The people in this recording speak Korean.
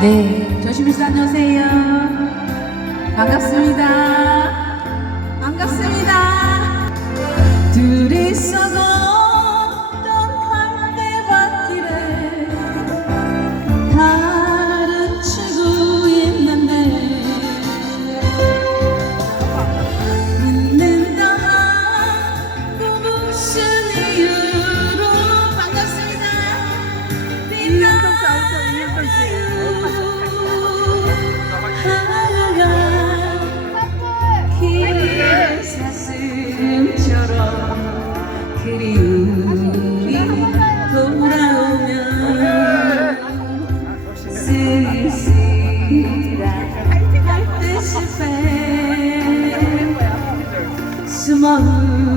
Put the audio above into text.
네, 조심히 다녀오세요. 반갑습니다. 반갑습니다. 둘이서 걷던 갈대밭길에 달은 치고 있는데 믿는다 하고 무슨 이유로 반갑습니다. 하얀 사슴처럼 그리움이 돌아오면 쓸쓸한 듯이 숨어우는